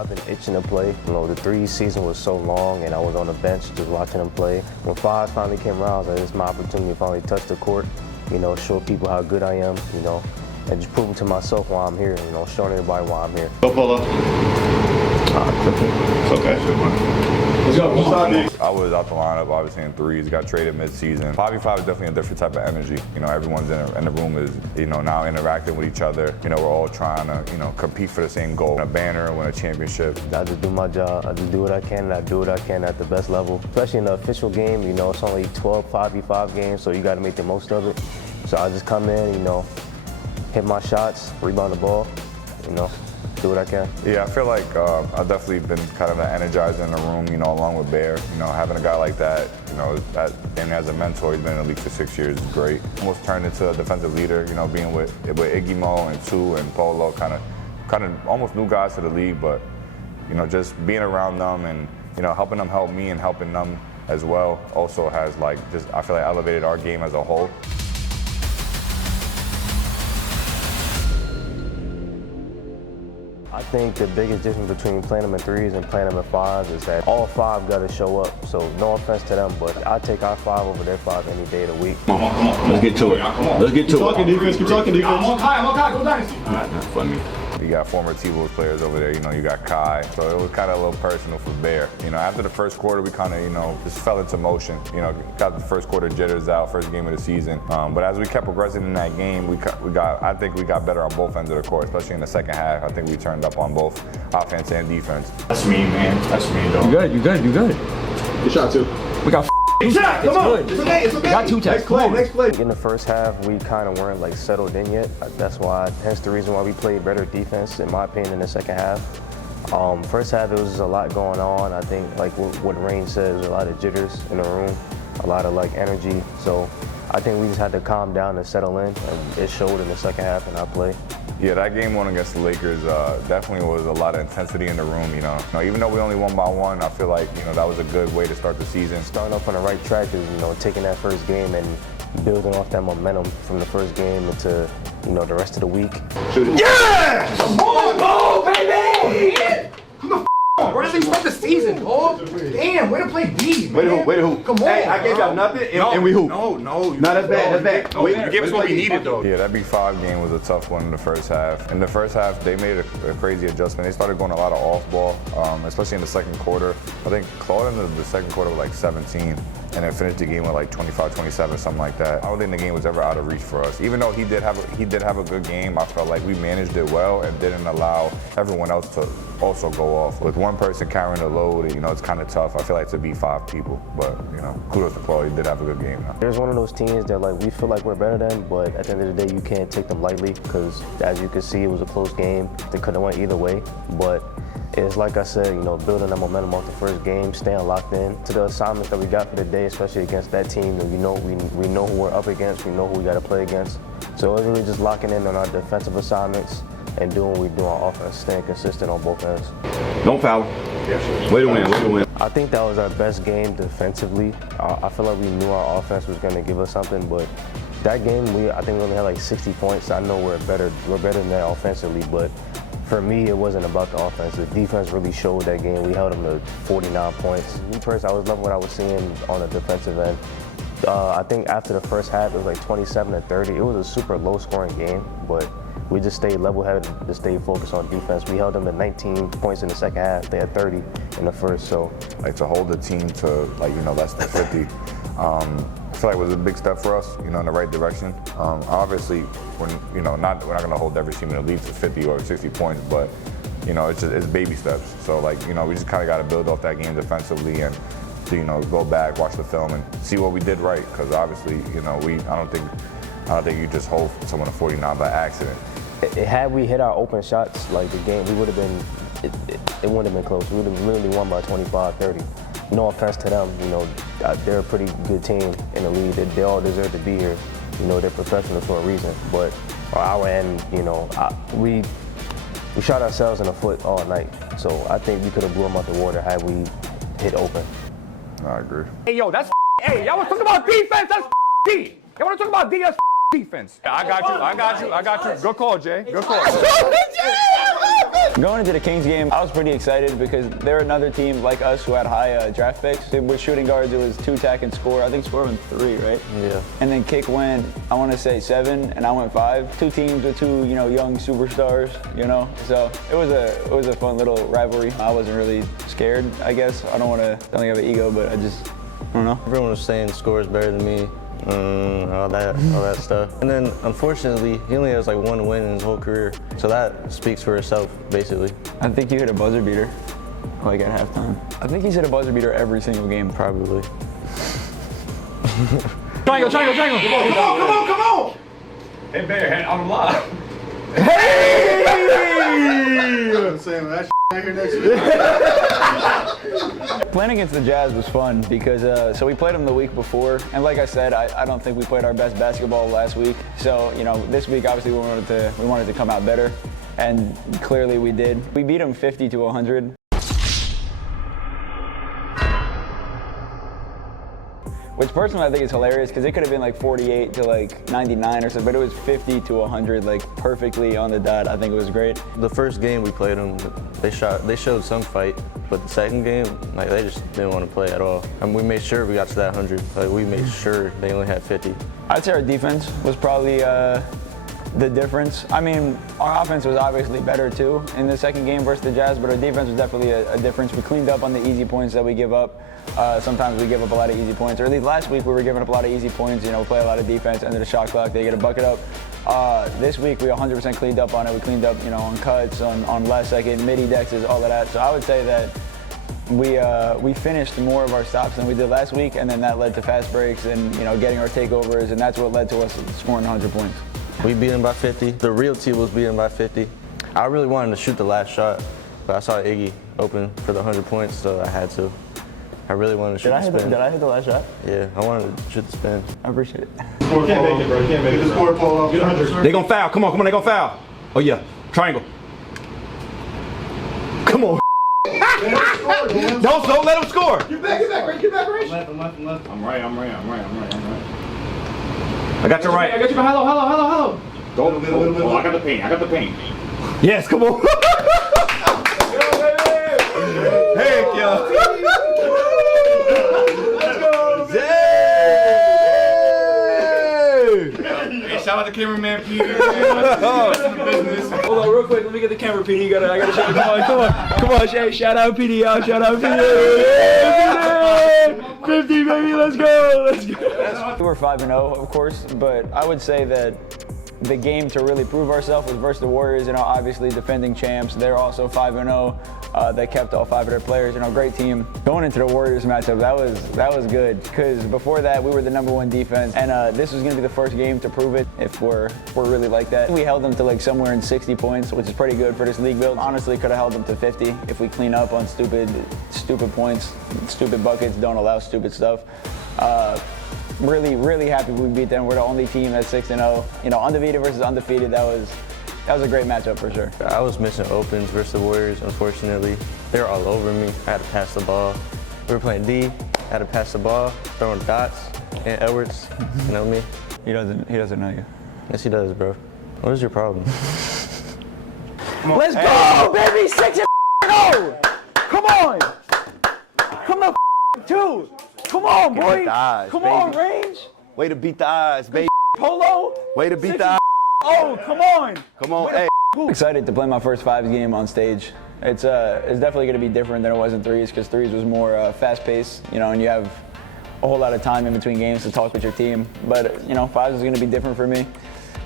I've been itching to play. You know, the 3 season was so long and I was on the bench just watching them play. When 5 finally came around, I was like, this is my opportunity to finally touch the court, you know, show people how good I am, you know, and just proving to myself why I'm here, you know, showing everybody why I'm here. Go Polo. It's okay. Let's go. I was out the lineup, obviously in threes, got traded mid-season. 5v5 is definitely a different type of energy. You know, everyone's in the room is, you know, now interacting with each other. You know, we're all trying to, you know, compete for the same goal. Win a banner, win a championship. I just do my job. I just do what I can, and I do what I can at the best level. Especially in the official game, you know, it's only 12 5v5 games, so you got to make the most of it. So I just come in, you know, hit my shots, rebound the ball, you know, do what I can. Yeah, I feel like I've definitely been kind of the energizer in the room, you know, along with Bear. You know, having a guy like that, you know, and as a mentor, he's been in the league for 6 years, is great. Almost turned into a defensive leader, you know, being with Igymo and Tu and Polo, kind of almost new guys to the league, but, you know, just being around them and, you know, helping them help me and helping them as well also has, like, just, I feel like elevated our game as a whole. I think the biggest difference between playing them in threes and playing them in 5s is that all 5 got to show up. So no offense to them, but I take our 5 over their 5 any day of the week. Come on. Let's get to it. Let's get to it. Keep talking defense. I'm on Kai, go Dynasty. All right, that's funny. You got former Timberwolves players over there, you know, you got Kai. So it was kind of a little personal for Bear. You know, after the first quarter, we kind of, you know, just fell into motion. You know, got the first quarter jitters out, first game of the season. But as we kept progressing in that game, I think we got better on both ends of the court, especially in the second half. I think we turned up on both offense and defense. That's me, man. That's me, though. You good. Good shot, too. We got tutak, come on. It's okay. We got tutak. Next play. In the first half, we kind of weren't like settled in yet. That's why, hence the reason why we played better defense, in my opinion, in the second half. First half, there was a lot going on. I think, like what Rain said, there's a lot of jitters in the room, a lot of like energy. So I think we just had to calm down and settle in, and it showed in the second half in our play. Yeah, that game 1 against the Lakers definitely was a lot of intensity in the room, you know. Even though we only won by 1, I feel like, you know, that was a good way to start the season. Starting off on the right track is, you know, taking that first game and building off that momentum from the first game into, you know, the rest of the week. Yeah! Come on, baby! Come on, bro. That's how you start the season, dog. Damn, way to play D, man. Way to hoop. Come on, hey, I gave y'all nothing, and we hoop. No, that's bad. No, you gave us what we needed, though. Yeah, that Big 5 game was a tough one in the first half. In the first half, they made a crazy adjustment. They started going a lot of off-ball, especially in the second quarter. I think Claude in the second quarter was like 17, and then finished the game with like 25, 27, something like that. I don't think the game was ever out of reach for us. Even though he did have a good game, I felt like we managed it well and didn't allow everyone else to also go off. With one person carrying the load, you know, it's kind of tough. I feel like to be 5 people, but, you know, kudos to Claude. He did have a good game. There's one of those teams that, like, we feel like we're better than, but at the end of the day, you can't take them lightly because, as you can see, it was a close game. They could have went either way, but it's like I said, you know, building that momentum off the first game, staying locked in to the assignments that we got for the day, especially against that team that we know who we're up against, we know who we got to play against. So it's really just locking in on our defensive assignments and doing what we do on offense, staying consistent on both ends. Don't foul. Way to win. I think that was our best game defensively. I feel like we knew our offense was going to give us something, but that game, I think we only had like 60 points. I know we're better than that offensively, but for me, it wasn't about the offense. The defense really showed that game. We held them to 49 points. Me personally, I was loving what I was seeing on the defensive end. I think after the first half, it was like 27-30. It was a super low-scoring game, but we just stayed level-headed to stay focused on defense. We held them to 19 points in the second half. They had 30 in the first, so. Like, to hold the team to, like, you know, less than 50, I feel like it was a big step for us, you know, in the right direction. Obviously, we're not going to hold every team in the league to 50 or 60 points, but, you know, it's baby steps. So, like, you know, we just kind of got to build off that game defensively and, you know, go back, watch the film, and see what we did right. Because obviously, you know, I don't think you just hold someone to 49 by accident. Had we hit our open shots, like the game, we would have been. It wouldn't have been close. We would have literally won by 25-30. No offense to them, you know, they're a pretty good team in the league. They all deserve to be here. You know, they're professionals for a reason. But on our end, you know, we shot ourselves in the foot all night. So I think we could have blew them out the water had we hit open. I agree. Hey, yo, that's hey, y'all want to talk about defense? That's D. Y'all want to talk about D? That's defense. I got you. Good call, Jay. Good call. Going into the Kings game, I was pretty excited because they're another team like us who had high draft picks. With shooting guards, it was tutak and score. I think score went 3, right? Yeah. And then kick went, I want to say 7, and I went 5. 2 teams with 2, young superstars, So it was a fun little rivalry. I wasn't really scared, I guess. I don't think I have an ego, but I don't know. Everyone was saying score is better than me, all that stuff. And then, unfortunately, he only has like 1 win in his whole career. So that speaks for itself, basically. I think you hit a buzzer beater, like at halftime. I think he's hit a buzzer beater every single game. Probably. Triangle. Come on! Hey, Bear, head on the block. I'm saying that out here next week. Playing against the Jazz was fun because so we played them the week before, and like I said, I don't think we played our best basketball last week. So this week obviously we wanted to come out better, and clearly we did. We beat them 50-100. Which personally I think is hilarious because it could have been like 48 to like 99 or so, but it was 50-100, like perfectly on the dot. I think it was great. The first game we played them, they showed some fight, but the second game, like they just didn't want to play at all. And we made sure we got to that 100. Like we made sure they only had 50. I'd say our defense was probably the difference. I mean, our offense was obviously better too in the second game versus the Jazz, but our defense was definitely a difference. We cleaned up on the easy points that we give up. Sometimes we give up a lot of easy points, or at least last week we were giving up a lot of easy points. Play a lot of defense, under the shot clock, they get a bucket up. This week we 100% cleaned up on it. We cleaned up, on cuts, on last second, midi dexes, all of that. So I would say that we finished more of our stops than we did last week, and then that led to fast breaks and getting our takeovers, and that's what led to us scoring 100 points. We beat them by 50. The real team was beaten by 50. I really wanted to shoot the last shot, but I saw Iggy open for the 100 points, so I had to. I really wanted to shoot the spin. Did I hit the last shot? Yeah, I wanted to shoot the spin. I appreciate it. You can't make it, bro. You can't make it. The score pull off. They gonna foul. Come on, they gonna foul. Oh yeah, triangle. Come on. Don't let them score. Get back, Rich. I'm right. I got you right. Hello. Go. Oh, I got the paint. Yes, come on. Heck yeah. Let's go. Hey, shout out to cameraman Peter. Hold on, real quick. Let me get the camera, PD. I gotta show you. Come on. Hey, shout out PD. Shout out PD. 50, baby. Let's go. We were 5-0, of course, but I would say that the game to really prove ourselves was versus the Warriors. Obviously defending champs. They're also 5-0. They kept all 5 of their players. Great team. Going into the Warriors matchup, that was good because before that we were the #1 defense, and this was going to be the first game to prove it. If we're really like that, we held them to like somewhere in 60 points, which is pretty good for this league build. Honestly, could have held them to 50 if we clean up on stupid points, stupid buckets, don't allow stupid stuff. Really happy we beat them. We're the only team that's 6-0. Undefeated versus undefeated. That was a great matchup for sure. I was missing opens versus the Warriors, unfortunately. They were all over me. I had to pass the ball. We were playing D. I had to pass the ball, throwing dots, and Edwards. You know me? He doesn't know you. Yes, he does, bro. What is your problem? Let's go, baby! 6-0! Come on! Come the 2! Come on, boy! Come on, range! Way to beat the eyes, baby. Polo! Way to beat the eyes. Oh, come on! Come on, hey. Excited to play my first 5s game on stage. It's definitely going to be different than it was in 3s because 3s was more fast-paced, and you have a whole lot of time in between games to talk with your team. But 5s is going to be different for me.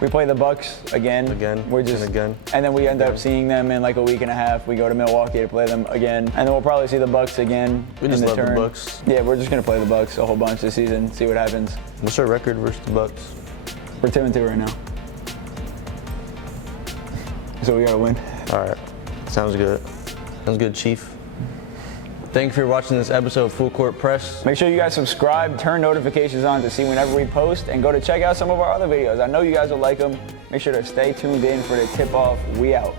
We play the Bucks again. And then we end up seeing them in like a week and a half. We go to Milwaukee to play them again, and then we'll probably see the Bucks again. We just love the Bucks. Yeah, we're just going to play the Bucks a whole bunch this season, see what happens. What's our record versus the Bucks? We're 2-2 right now. So we gotta win. All right, sounds good. Sounds good, Chief. Thank you for watching this episode of Full Court Press. Make sure you guys subscribe, turn notifications on to see whenever we post, and go to check out some of our other videos. I know you guys will like them. Make sure to stay tuned in for the tip-off. We out.